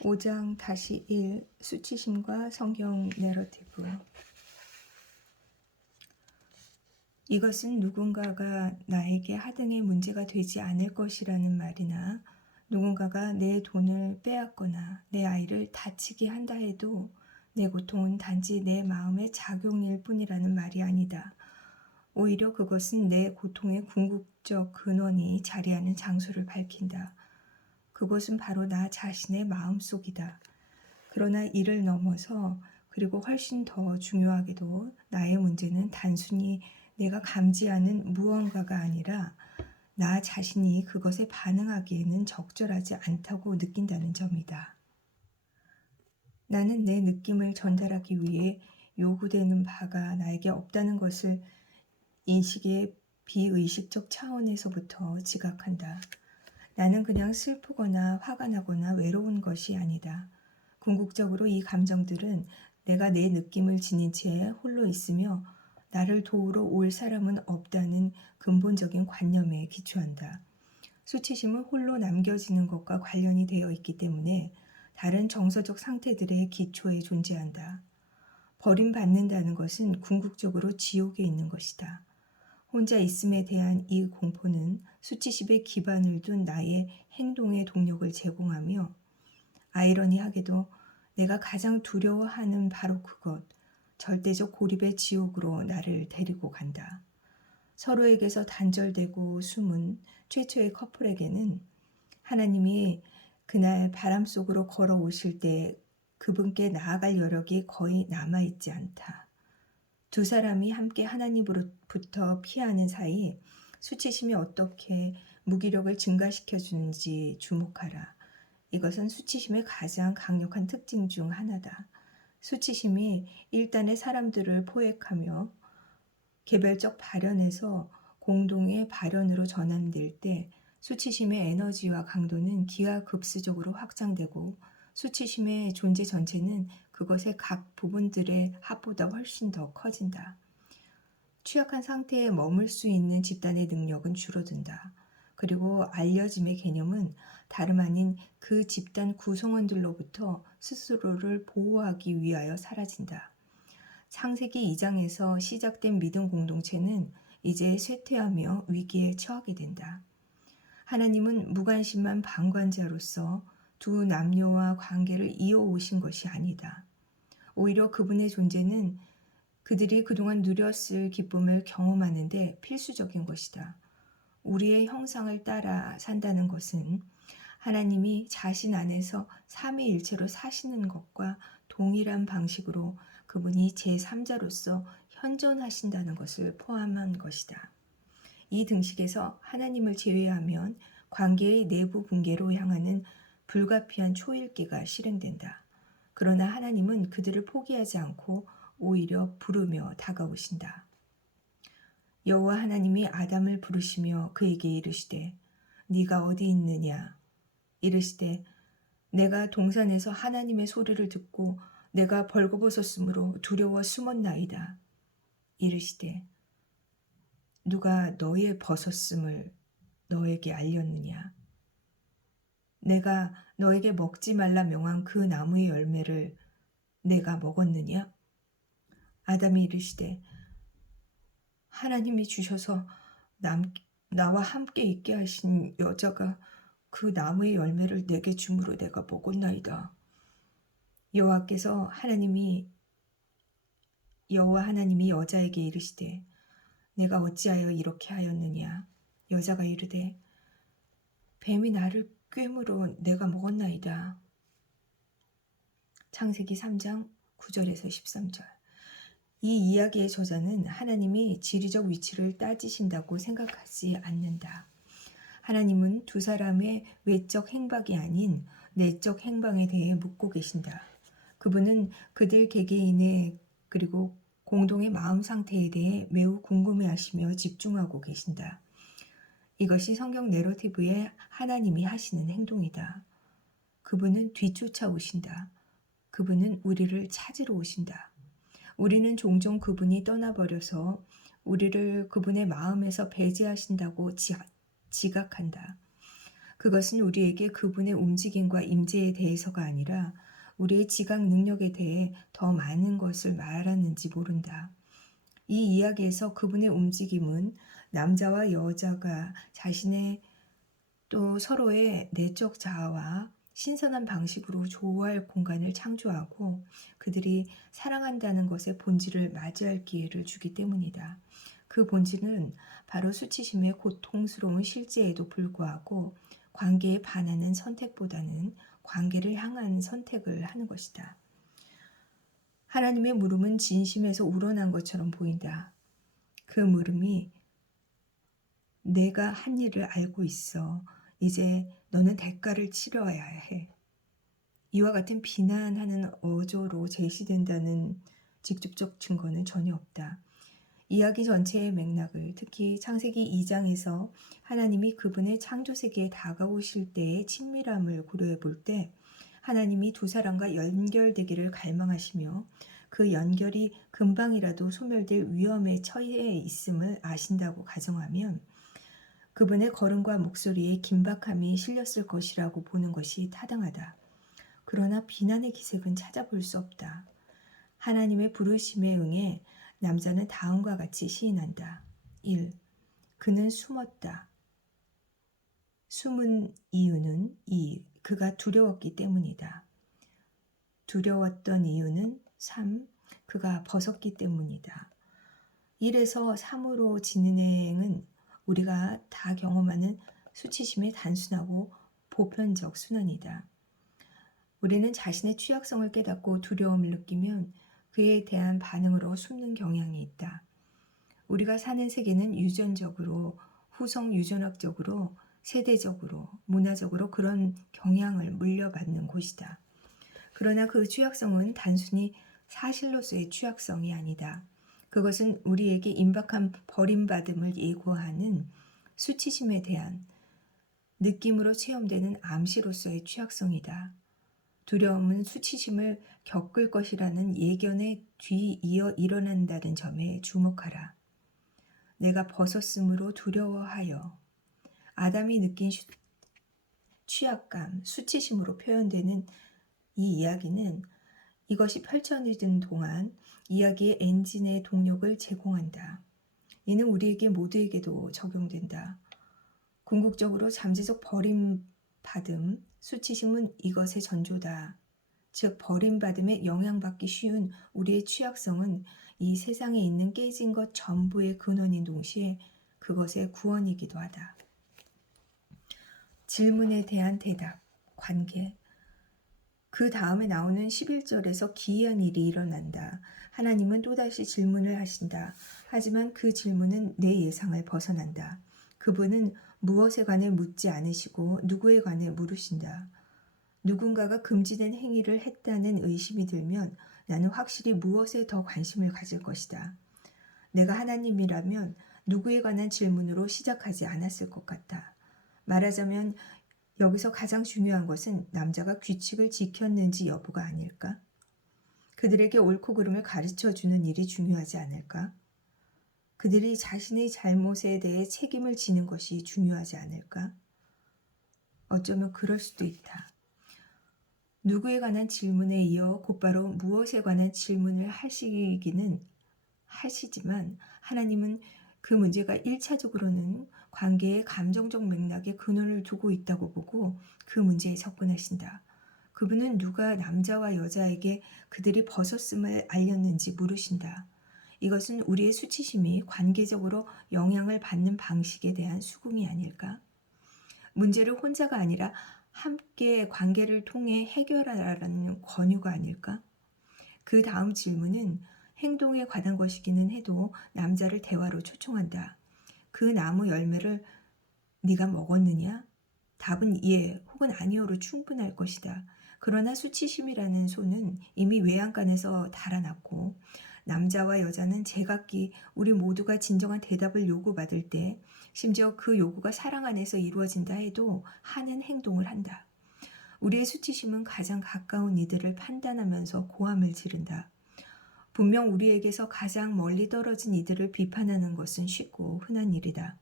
5장 다시 1 수치심과 성경 내러티브. 이것은 누군가가 나에게 하등의 문제가 되지 않을 것이라는 말이나 누군가가 내 돈을 빼앗거나 내 아이를 다치게 한다 해도 내 고통은 단지 내 마음의 작용일 뿐이라는 말이 아니다. 오히려 그것은 내 고통의 궁극적 근원이 자리하는 장소를 밝힌다. 그것은 바로 나 자신의 마음속이다. 그러나 이를 넘어서 그리고 훨씬 더 중요하게도 나의 문제는 단순히 내가 감지하는 무언가가 아니라 나 자신이 그것에 반응하기에는 적절하지 않다고 느낀다는 점이다. 나는 내 느낌을 전달하기 위해 요구되는 바가 나에게 없다는 것을 인식의 비의식적 차원에서부터 지각한다. 나는 그냥 슬프거나 화가 나거나 외로운 것이 아니다. 궁극적으로 이 감정들은 내가 내 느낌을 지닌 채 홀로 있으며 나를 도우러 올 사람은 없다는 근본적인 관념에 기초한다. 수치심은 홀로 남겨지는 것과 관련이 되어 있기 때문에 다른 정서적 상태들의 기초에 존재한다. 버림받는다는 것은 궁극적으로 지옥에 있는 것이다. 혼자 있음에 대한 이 공포는 수치심에 기반을 둔 나의 행동의 동력을 제공하며 아이러니하게도 내가 가장 두려워하는 바로 그것, 절대적 고립의 지옥으로 나를 데리고 간다. 서로에게서 단절되고 숨은 최초의 커플에게는 하나님이 그날 바람 속으로 걸어오실 때 그분께 나아갈 여력이 거의 남아있지 않다. 두 사람이 함께 하나님으로부터 피하는 사이 수치심이 어떻게 무기력을 증가시켜주는지 주목하라. 이것은 수치심의 가장 강력한 특징 중 하나다. 수치심이 일단의 사람들을 포획하며 개별적 발현에서 공동의 발현으로 전환될 때 수치심의 에너지와 강도는 기하급수적으로 확장되고 수치심의 존재 전체는 그것의 각 부분들의 합보다 훨씬 더 커진다. 취약한 상태에 머물 수 있는 집단의 능력은 줄어든다. 그리고 알려짐의 개념은 다름 아닌 그 집단 구성원들로부터 스스로를 보호하기 위하여 사라진다. 창세기 2장에서 시작된 믿음 공동체는 이제 쇠퇴하며 위기에 처하게 된다. 하나님은 무관심한 방관자로서 두 남녀와 관계를 이어오신 것이 아니다. 오히려 그분의 존재는 그들이 그동안 누렸을 기쁨을 경험하는데 필수적인 것이다. 우리의 형상을 따라 산다는 것은 하나님이 자신 안에서 삼위일체로 사시는 것과 동일한 방식으로 그분이 제3자로서 현존하신다는 것을 포함한 것이다. 이 등식에서 하나님을 제외하면 관계의 내부 붕괴로 향하는 불가피한 초일기가 실행된다. 그러나 하나님은 그들을 포기하지 않고 오히려 부르며 다가오신다. 여호와 하나님이 아담을 부르시며 그에게 이르시되 네가 어디 있느냐 이르시되 내가 동산에서 하나님의 소리를 듣고 내가 벌거벗었으므로 두려워 숨었나이다. 이르시되 누가 너의 벗었음을 너에게 알렸느냐? 내가 너에게 먹지 말라 명한 그 나무의 열매를 내가 먹었느냐? 아담이 이르시되 하나님이 주셔서 나와 함께 있게 하신 여자가 그 나무의 열매를 내게 주므로 내가 먹었나이다. 여호와 하나님이 여자에게 이르시되 내가 어찌하여 이렇게 하였느냐? 여자가 이르되 뱀이 나를 꿰물어 내가 먹었나이다. 창세기 3장 9절에서 13절. 이 이야기의 저자는 하나님이 지리적 위치를 따지신다고 생각하지 않는다. 하나님은 두 사람의 외적 행방이 아닌 내적 행방에 대해 묻고 계신다. 그분은 그들 개개인의 그리고 공동의 마음 상태에 대해 매우 궁금해하시며 집중하고 계신다. 이것이 성경 내러티브의 하나님이 하시는 행동이다. 그분은 뒤쫓아오신다. 그분은 우리를 찾으러 오신다. 우리는 종종 그분이 떠나버려서 우리를 그분의 마음에서 배제하신다고 지각한다. 그것은 우리에게 그분의 움직임과 임재에 대해서가 아니라 우리의 지각 능력에 대해 더 많은 것을 말하는지 모른다. 이 이야기에서 그분의 움직임은 남자와 여자가 자신의 또 서로의 내적 자아와 신선한 방식으로 조화할 공간을 창조하고 그들이 사랑한다는 것의 본질을 맞이할 기회를 주기 때문이다. 그 본질은 바로 수치심의 고통스러운 실제에도 불구하고 관계에 반하는 선택보다는 관계를 향한 선택을 하는 것이다. 하나님의 물음은 진심에서 우러난 것처럼 보인다. 그 물음이 내가 한 일을 알고 있어. 이제 너는 대가를 치러야 해. 이와 같은 비난하는 어조로 제시된다는 직접적 증거는 전혀 없다. 이야기 전체의 맥락을 특히 창세기 2장에서 하나님이 그분의 창조세계에 다가오실 때의 친밀함을 고려해 볼 때 하나님이 두 사람과 연결되기를 갈망하시며 그 연결이 금방이라도 소멸될 위험에 처해 있음을 아신다고 가정하면 그분의 걸음과 목소리에 긴박함이 실렸을 것이라고 보는 것이 타당하다. 그러나 비난의 기색은 찾아볼 수 없다. 하나님의 부르심에 응해 남자는 다음과 같이 시인한다. 1. 그는 숨었다. 숨은 이유는 2. 그가 두려웠기 때문이다. 두려웠던 이유는 3. 그가 벗었기 때문이다. 1에서 3으로 진행은 우리가 다 경험하는 수치심의 단순하고 보편적 순환이다. 우리는 자신의 취약성을 깨닫고 두려움을 느끼면 그에 대한 반응으로 숨는 경향이 있다. 우리가 사는 세계는 유전적으로, 후성 유전학적으로, 세대적으로, 문화적으로 그런 경향을 물려받는 곳이다. 그러나 그 취약성은 단순히 사실로서의 취약성이 아니다. 그것은 우리에게 임박한 버림받음을 예고하는 수치심에 대한 느낌으로 체험되는 암시로서의 취약성이다. 두려움은 수치심을 겪을 것이라는 예견에 뒤이어 일어난다는 점에 주목하라. 내가 벗었으므로 두려워하여 아담이 느낀 취약감, 수치심으로 표현되는 이 이야기는 이것이 펼쳐지는 동안 이야기의 엔진의 동력을 제공한다. 이는 우리에게 모두에게도 적용된다. 궁극적으로 잠재적 버림받음, 수치심은 이것의 전조다. 즉 버림받음에 영향받기 쉬운 우리의 취약성은 이 세상에 있는 깨진 것 전부의 근원인 동시에 그것의 구원이기도 하다. 질문에 대한 대답, 관계. 그 다음에 나오는 11절에서 기이한 일이 일어난다. 하나님은 또다시 질문을 하신다. 하지만 그 질문은 내 예상을 벗어난다. 그분은 무엇에 관해 묻지 않으시고 누구에 관해 물으신다. 누군가가 금지된 행위를 했다는 의심이 들면 나는 확실히 무엇에 더 관심을 가질 것이다. 내가 하나님이라면 누구에 관한 질문으로 시작하지 않았을 것 같다. 말하자면 여기서 가장 중요한 것은 남자가 규칙을 지켰는지 여부가 아닐까? 그들에게 옳고 그름을 가르쳐주는 일이 중요하지 않을까? 그들이 자신의 잘못에 대해 책임을 지는 것이 중요하지 않을까? 어쩌면 그럴 수도 있다. 누구에 관한 질문에 이어 곧바로 무엇에 관한 질문을 하시기는 하시지만 하나님은 그 문제가 1차적으로는 관계의 감정적 맥락에 근원을 두고 있다고 보고 그 문제에 접근하신다. 그분은 누가 남자와 여자에게 그들이 벗었음을 알렸는지 물으신다. 이것은 우리의 수치심이 관계적으로 영향을 받는 방식에 대한 수긍이 아닐까? 문제를 혼자가 아니라 함께 관계를 통해 해결하라는 권유가 아닐까? 그 다음 질문은 행동에 관한 것이기는 해도 남자를 대화로 초청한다. 그 나무 열매를 네가 먹었느냐? 답은 예 혹은 아니오로 충분할 것이다. 그러나 수치심이라는 소는 이미 외양간에서 달아났고 남자와 여자는 제각기 우리 모두가 진정한 대답을 요구받을 때 심지어 그 요구가 사랑 안에서 이루어진다 해도 하는 행동을 한다. 우리의 수치심은 가장 가까운 이들을 판단하면서 고함을 지른다. 분명 우리에게서 가장 멀리 떨어진 이들을 비판하는 것은 쉽고 흔한 일이다.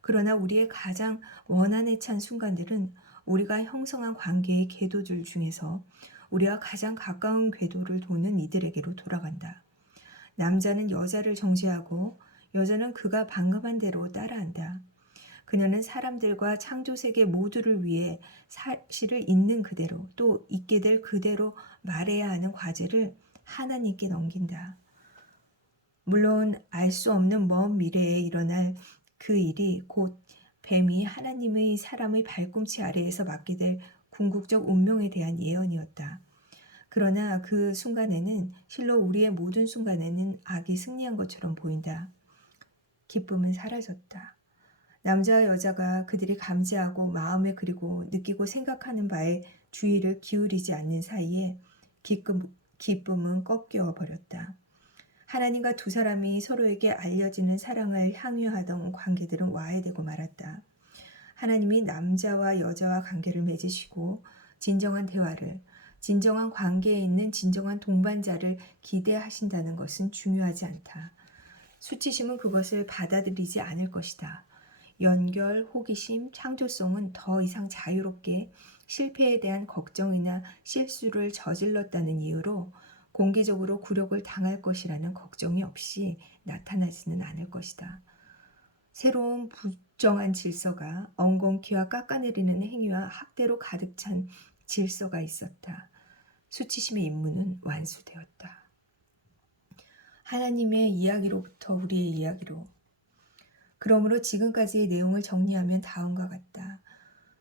그러나 우리의 가장 원한에 찬 순간들은 우리가 형성한 관계의 궤도들 중에서 우리와 가장 가까운 궤도를 도는 이들에게로 돌아간다. 남자는 여자를 정죄하고 여자는 그가 방금한 대로 따라한다. 그녀는 사람들과 창조세계 모두를 위해 사실을 있는 그대로 또 있게 될 그대로 말해야 하는 과제를 하나님께 넘긴다. 물론 알 수 없는 먼 미래에 일어날 그 일이 곧 뱀이 하나님의 사람의 발꿈치 아래에서 맡게 될 궁극적 운명에 대한 예언이었다. 그러나 그 순간에는 실로 우리의 모든 순간에는 악이 승리한 것처럼 보인다. 기쁨은 사라졌다. 남자와 여자가 그들이 감지하고 마음에 그리고 느끼고 생각하는 바에 주의를 기울이지 않는 사이에 기쁨은 꺾여 버렸다. 하나님과 두 사람이 서로에게 알려지는 사랑을 향유하던 관계들은 와해되고 말았다. 하나님이 남자와 여자와 관계를 맺으시고 진정한 대화를, 진정한 관계에 있는 진정한 동반자를 기대하신다는 것은 중요하지 않다. 수치심은 그것을 받아들이지 않을 것이다. 연결, 호기심, 창조성은 더 이상 자유롭게 실패에 대한 걱정이나 실수를 저질렀다는 이유로 공개적으로 굴욕을 당할 것이라는 걱정이 없이 나타나지는 않을 것이다. 새로운 부정한 질서가 엉겅퀴와 깎아내리는 행위와 학대로 가득 찬 질서가 있었다. 수치심의 임무는 완수되었다. 하나님의 이야기로부터 우리의 이야기로. 그러므로 지금까지의 내용을 정리하면 다음과 같다.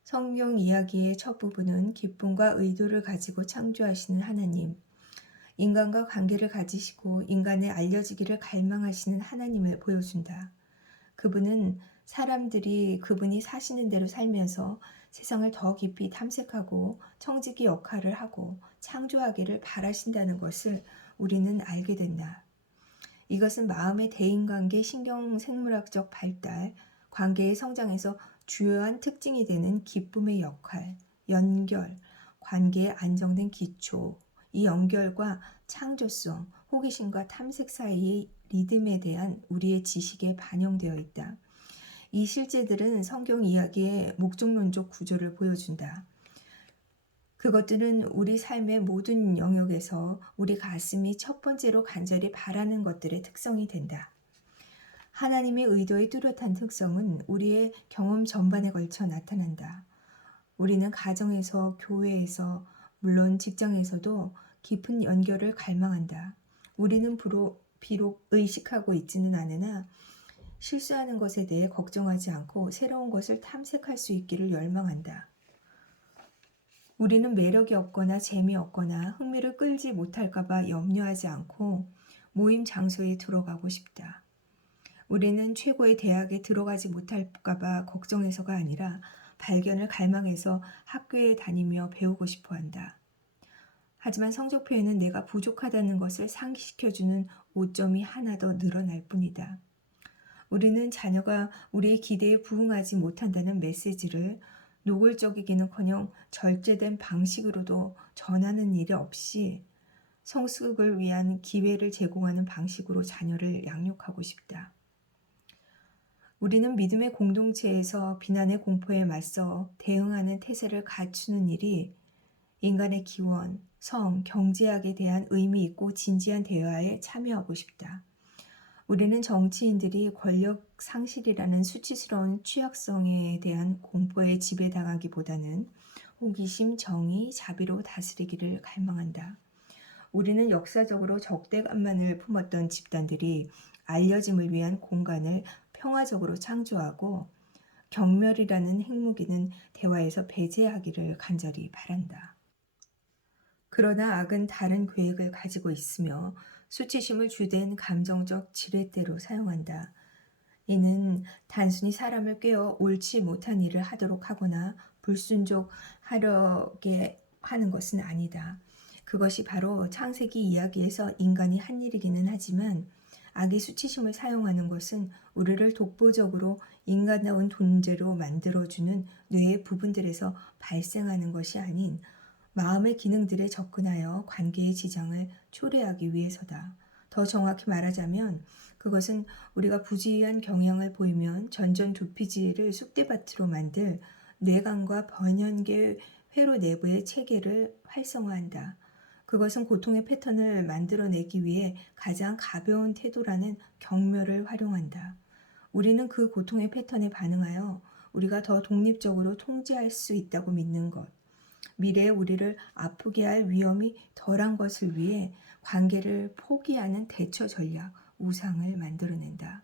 성경 이야기의 첫 부분은 기쁨과 의도를 가지고 창조하시는 하나님, 인간과 관계를 가지시고 인간에 알려지기를 갈망하시는 하나님을 보여준다. 그분은 사람들이 그분이 사시는 대로 살면서 세상을 더 깊이 탐색하고 청지기 역할을 하고 창조하기를 바라신다는 것을 우리는 알게 된다. 이것은 마음의 대인관계 신경생물학적 발달, 관계의 성장에서 주요한 특징이 되는 기쁨의 역할, 연결, 관계의 안정된 기초, 이 연결과 창조성, 호기심과 탐색 사이의 리듬에 대한 우리의 지식에 반영되어 있다. 이 실제들은 성경 이야기의 목적론적 구조를 보여준다. 그것들은 우리 삶의 모든 영역에서 우리 가슴이 첫 번째로 간절히 바라는 것들의 특성이 된다. 하나님의 의도의 뚜렷한 특성은 우리의 경험 전반에 걸쳐 나타난다. 우리는 가정에서, 교회에서, 물론 직장에서도 깊은 연결을 갈망한다. 우리는 비록 의식하고 있지는 않으나 실수하는 것에 대해 걱정하지 않고 새로운 것을 탐색할 수 있기를 열망한다. 우리는 매력이 없거나 재미없거나 흥미를 끌지 못할까봐 염려하지 않고 모임 장소에 들어가고 싶다. 우리는 최고의 대학에 들어가지 못할까봐 걱정해서가 아니라 발견을 갈망해서 학교에 다니며 배우고 싶어 한다. 하지만 성적표에는 내가 부족하다는 것을 상기시켜주는 오점이 하나 더 늘어날 뿐이다. 우리는 자녀가 우리의 기대에 부응하지 못한다는 메시지를 노골적이기는커녕 절제된 방식으로도 전하는 일 없이 성숙을 위한 기회를 제공하는 방식으로 자녀를 양육하고 싶다. 우리는 믿음의 공동체에서 비난의 공포에 맞서 대응하는 태세를 갖추는 일이 인간의 기원, 성, 경제학에 대한 의미 있고 진지한 대화에 참여하고 싶다. 우리는 정치인들이 권력 상실이라는 수치스러운 취약성에 대한 공포에 지배당하기보다는 호기심, 정의, 자비로 다스리기를 갈망한다. 우리는 역사적으로 적대감만을 품었던 집단들이 알려짐을 위한 공간을 평화적으로 창조하고 경멸이라는 핵무기는 대화에서 배제하기를 간절히 바란다. 그러나 악은 다른 계획을 가지고 있으며 수치심을 주된 감정적 지렛대로 사용한다. 이는 단순히 사람을 꿰어 옳지 못한 일을 하도록 하거나 불순종하려게 하는 것은 아니다. 그것이 바로 창세기 이야기에서 인간이 한 일이기는 하지만 악의 수치심을 사용하는 것은 우리를 독보적으로 인간다운 존재로 만들어주는 뇌의 부분들에서 발생하는 것이 아닌 마음의 기능들에 접근하여 관계의 지장을 초래하기 위해서다. 더 정확히 말하자면 그것은 우리가 부주의한 경향을 보이면 전전두피지를 쑥대밭으로 만들 뇌관과 번연계 회로 내부의 체계를 활성화한다. 그것은 고통의 패턴을 만들어내기 위해 가장 가벼운 태도라는 경멸을 활용한다. 우리는 그 고통의 패턴에 반응하여 우리가 더 독립적으로 통제할 수 있다고 믿는 것, 미래에 우리를 아프게 할 위험이 덜한 것을 위해 관계를 포기하는 대처 전략, 우상을 만들어낸다.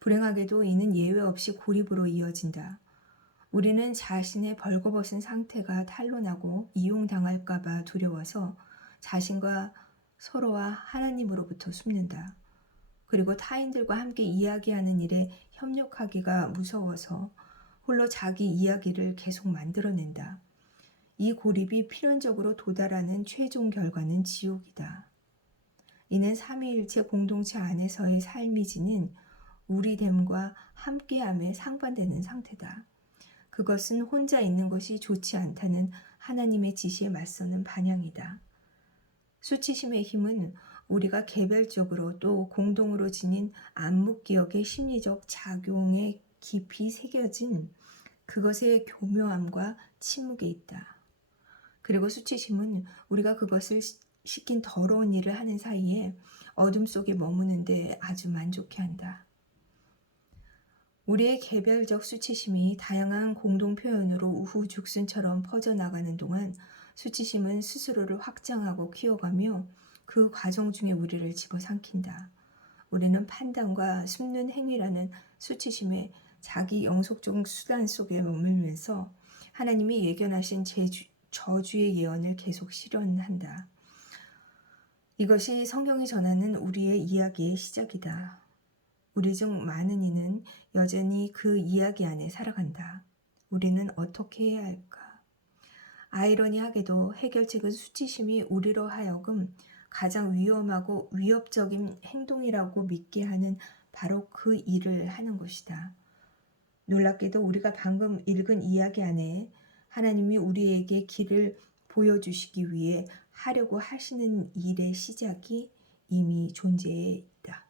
불행하게도 이는 예외 없이 고립으로 이어진다. 우리는 자신의 벌거벗은 상태가 탄로나고 이용당할까봐 두려워서 자신과 서로와 하나님으로부터 숨는다. 그리고 타인들과 함께 이야기하는 일에 협력하기가 무서워서 홀로 자기 이야기를 계속 만들어낸다. 이 고립이 필연적으로 도달하는 최종 결과는 지옥이다. 이는 삼위일체 공동체 안에서의 삶이 지닌 우리됨과 함께함에 상반되는 상태다. 그것은 혼자 있는 것이 좋지 않다는 하나님의 지시에 맞서는 반향이다. 수치심의 힘은 우리가 개별적으로 또 공동으로 지닌 암묵기억의 심리적 작용에 깊이 새겨진 그것의 교묘함과 침묵에 있다. 그리고 수치심은 우리가 그것을 시킨 더러운 일을 하는 사이에 어둠 속에 머무는데 아주 만족해한다. 우리의 개별적 수치심이 다양한 공동 표현으로 우후죽순처럼 퍼져나가는 동안 수치심은 스스로를 확장하고 키워가며 그 과정 중에 우리를 집어삼킨다. 우리는 판단과 숨는 행위라는 수치심의 자기 영속적 수단 속에 머물면서 하나님이 예견하신 저주의 예언을 계속 실현한다. 이것이 성경이 전하는 우리의 이야기의 시작이다. 우리 중 많은 이는 여전히 그 이야기 안에 살아간다. 우리는 어떻게 해야 할까? 아이러니하게도 해결책은 수치심이 우리로 하여금 가장 위험하고 위협적인 행동이라고 믿게 하는 바로 그 일을 하는 것이다. 놀랍게도 우리가 방금 읽은 이야기 안에 하나님이 우리에게 길을 보여주시기 위해 하려고 하시는 일의 시작이 이미 존재해 있다.